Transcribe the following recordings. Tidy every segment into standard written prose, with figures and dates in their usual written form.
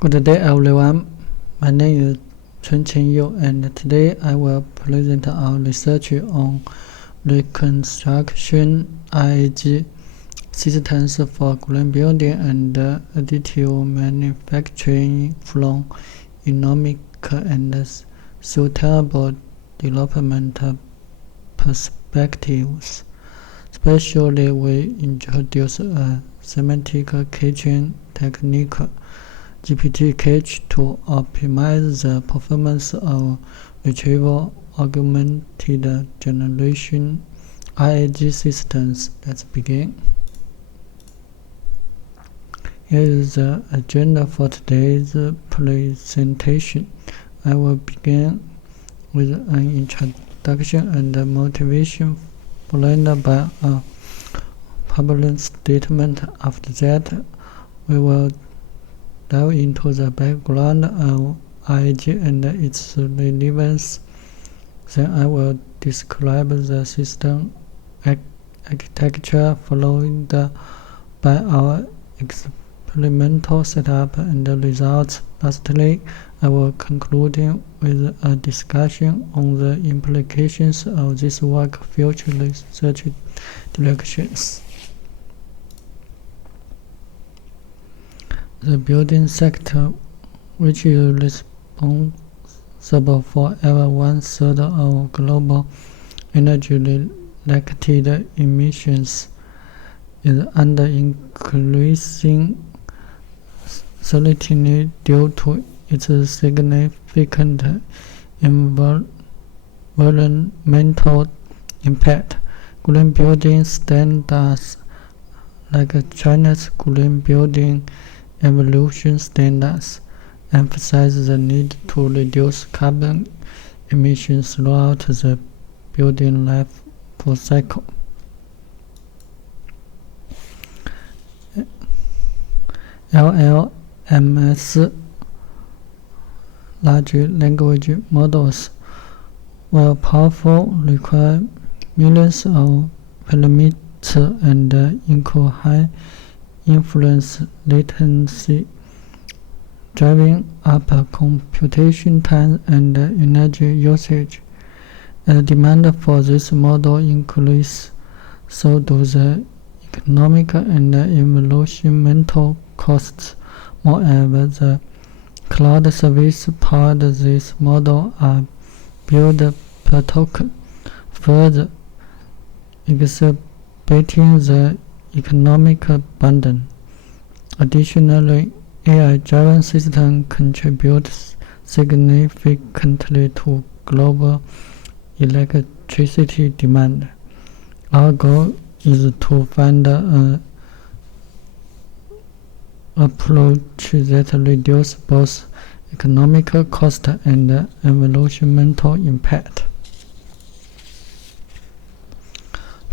Good day everyone, my name is Chen and today I will present our research on reconstruction IAG systems for green building and additive manufacturing from economic and sustainable development perspectives. Especially we introduce a semantic caching technique GPTCache to optimize the performance of retrieval augmented generation IAG systems. Let's begin. Here is the agenda for today's presentation. I will begin with an introduction and motivation followed by a problem statement. After that, we will dive into the background of IAG and its relevance. Then I will describe the system architecture followed by our experimental setup and results. Lastly, I will conclude with a discussion on the implications of this work future research directions. The building sector, which is responsible for over 1/3 of global energy-related emissions, is under increasing scrutiny due to its significant environmental impact. Green building standards like China's Green Building Evolution Standards emphasize the need to reduce carbon emissions throughout the building life cycle. LLMs, large language models, while powerful, require millions of parameters and incur high inference latency, driving up computation time and energy usage. As the demand for this model increases, so do the economic and environmental costs. Moreover, the cloud service powered this model are billed per token, further exacerbating the economic burden. Additionally, AI-driven systems contribute significantly to global electricity demand. Our goal is to find an approach that reduces both economic cost and environmental impact.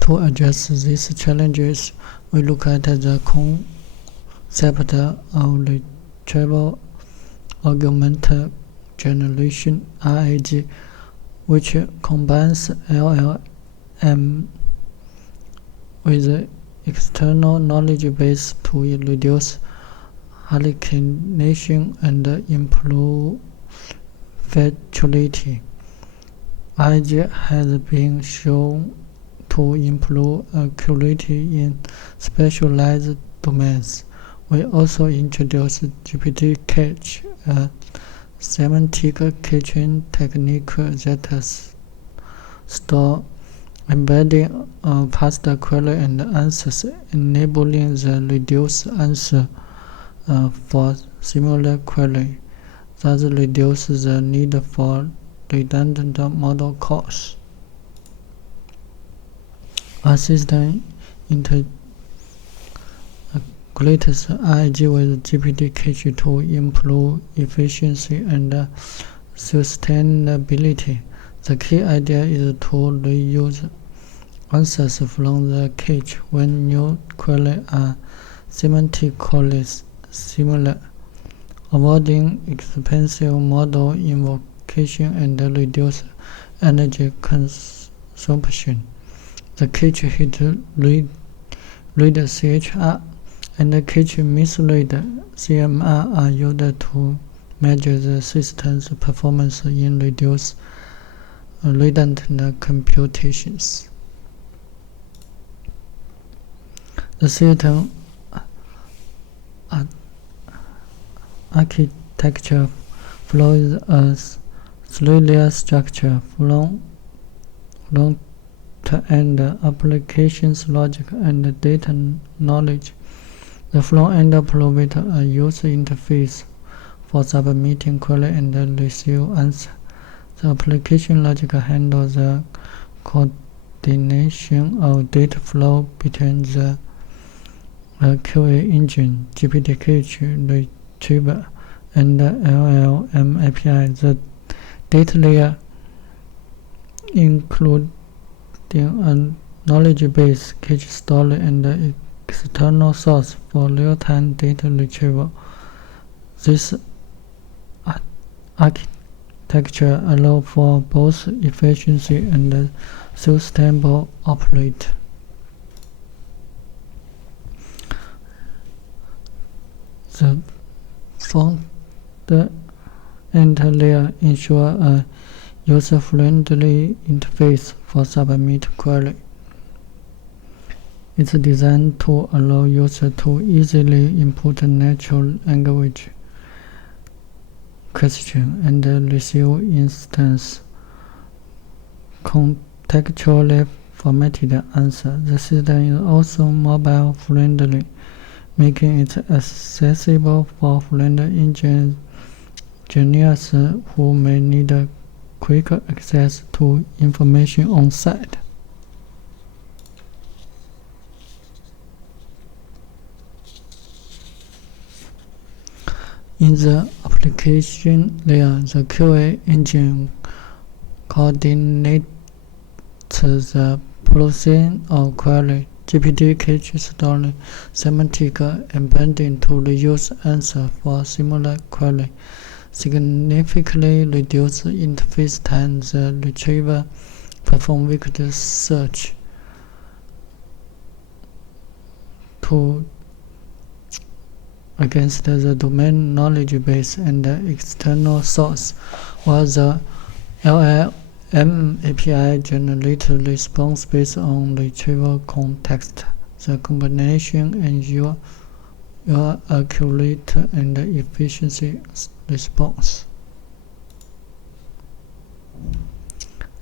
To address these challenges, we look at the concept of retrieval augmented generation IAG, which combines LLM with external knowledge base to reduce hallucination and improve factuality. IAG has been shown to improve accuracy in specialized domains. We also introduced GPTCache, a semantic caching technique that stores embedding past query and answers, enabling the reduced answer for similar query, thus reduces the need for redundant model calls. Our system integrates IAG with GPTCache to improve efficiency and sustainability. The key idea is to reuse answers from the cache when new queries are semantically similar, avoiding expensive model invocation and reduce energy consumption. The cache hit read CHR and the cache misread CMR are used to measure the system's performance in reduce redundant computations. The system architecture follows a three-layer structure: front-end applications logic and data knowledge. The front-end provides a user interface for submitting query and receive answer. The application logic handles the coordination of data flow between the QA engine, GPT-Cache-Retriever, and the LLM API. The data layer, including a knowledge base, cache storage, and external source for real-time data retrieval. This architecture allows for both efficiency and sustainable operate. The front-end layer ensures a user-friendly interface for submit query. It's designed to allow users to easily input natural language question and receive instance contextually formatted answer. The system is also mobile friendly, making it accessible for front-end engineers who may need quick access to information on site. In the application layer, the QA engine coordinates the processing of query. GPT-Cache stores semantic embedding to reuse answer for similar query, significantly reduce interface time. The retriever performs vector search against the domain knowledge base and the external source, while the LLM API generates response based on retrieval context. The combination ensures your accurate and efficient response.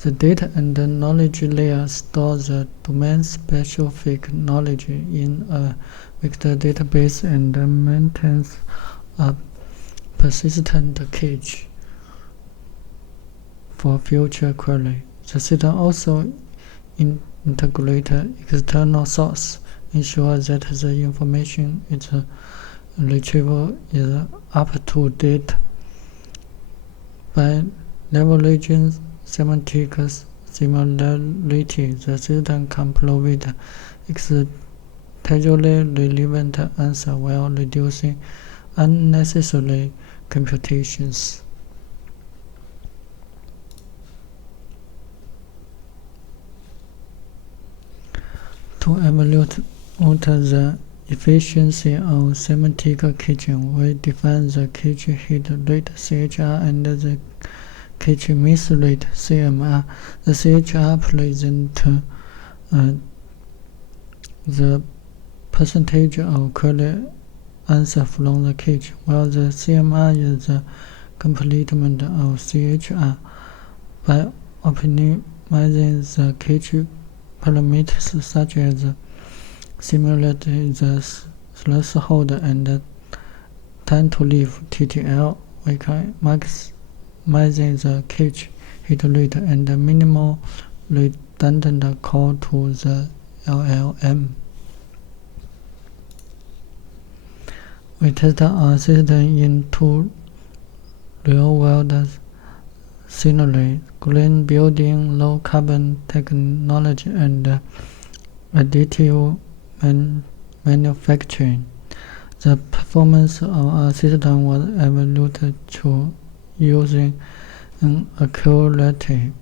The data and the knowledge layer stores the domain-specific knowledge in a vector database and maintains a persistent cache for future query. The system also integrates external source, ensures that the information is retrieval is up to date. By leveraging semantic similarity, the system can provide textually relevant answers while reducing unnecessary computations. To evaluate the efficiency of semantic caching, we define the cache hit rate (CHR) and the cache miss rate (CMR). The CHR presents the percentage of query answer from the cache, while the CMR is the complement of CHR. By optimizing the cache parameters such as similarity, the threshold, and time to leave (TTL), we can maximize the cache hit rate and minimal redundant call to the LLM. We tested our system in two real-world scenarios: green building, low-carbon technology, and additive manufacturing. The performance of our system was evaluated to using accuracy,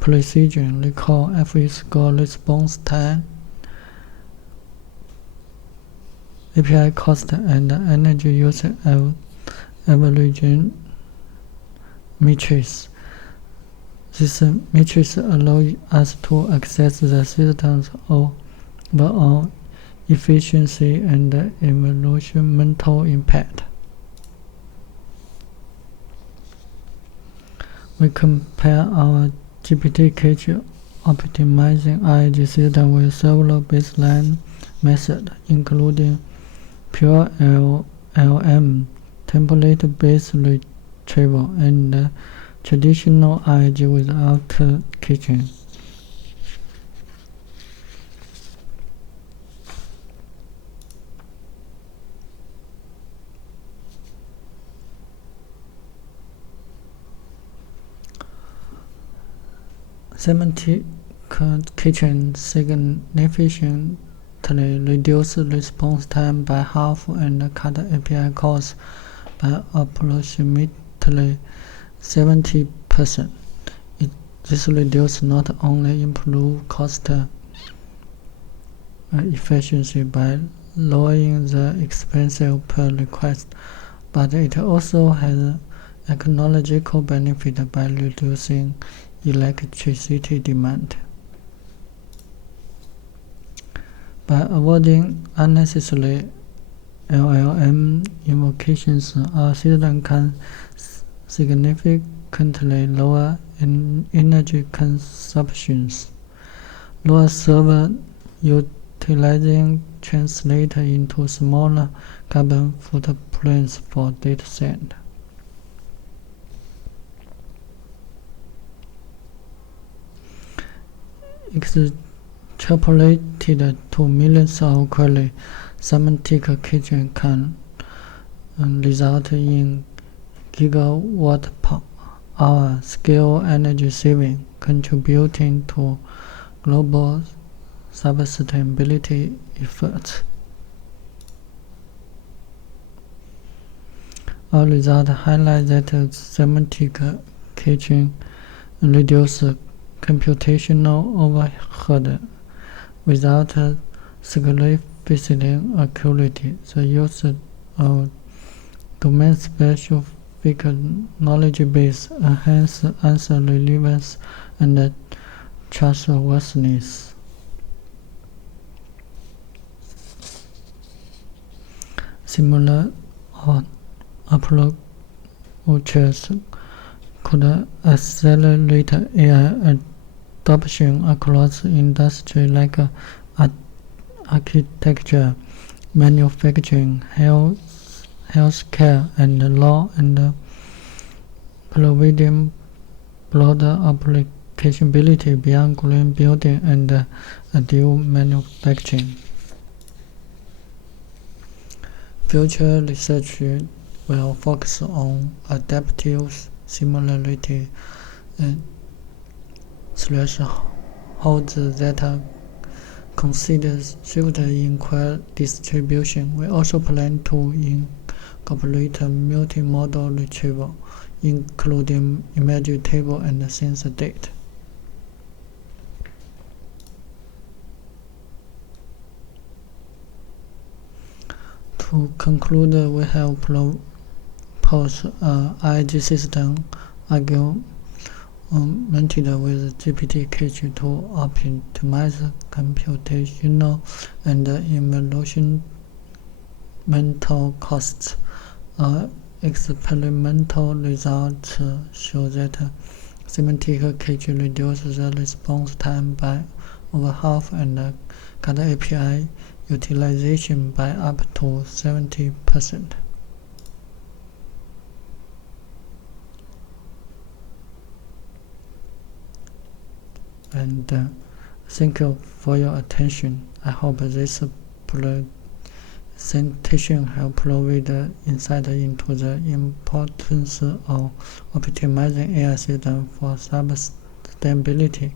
precision, recall, FE score, response time, API cost and energy use averaging matrix. This matrix allows us to access the system's overall efficiency and environmental impact. We compare our GPT-Cache optimizing IAG system with several baseline methods, including pure LLM, template-based retrieval, and traditional IAG without caching. Semantic caching significantly reduces response time by half and cut API costs by approximately 70%. This reduces not only improve cost efficiency by lowering the expense per request, but it also has ecological benefit by reducing electricity demand. By avoiding unnecessary LLM invocations, our system can significantly lower energy consumptions. Lower server utilizing translates into smaller carbon footprints for dataset. Extrapolated to millions of queries, semantic caching can result in gigawatt-hour scale energy saving, contributing to global sustainability efforts. Our results highlight that semantic caching reduces computational overhead without sacrificing accuracy. The use of domain-specific knowledge base enhances answer relevance and trustworthiness. Similar approaches could accelerate AI adoption across industries like architecture, manufacturing, healthcare, and law, and providing broader applicability beyond green building and additive manufacturing. Future research will focus on adaptive similarity thresholds that considers shift in query distribution. We also plan to incorporate multimodal retrieval, including image table and sensor data. To conclude, we have proposed an IAG system augmented with GPT-Cache to optimize computational and environmental costs. Our experimental results show that semantic cache reduces the response time by over half and cut API utilization by up to 70%. And thank you for your attention. I hope this presentation helps provide insight into the importance of optimizing AI system for sustainability.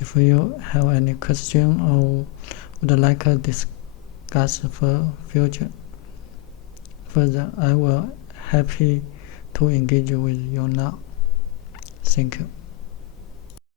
If you have any question or would like to discuss for further, I will happy to engage with you now. Thank you.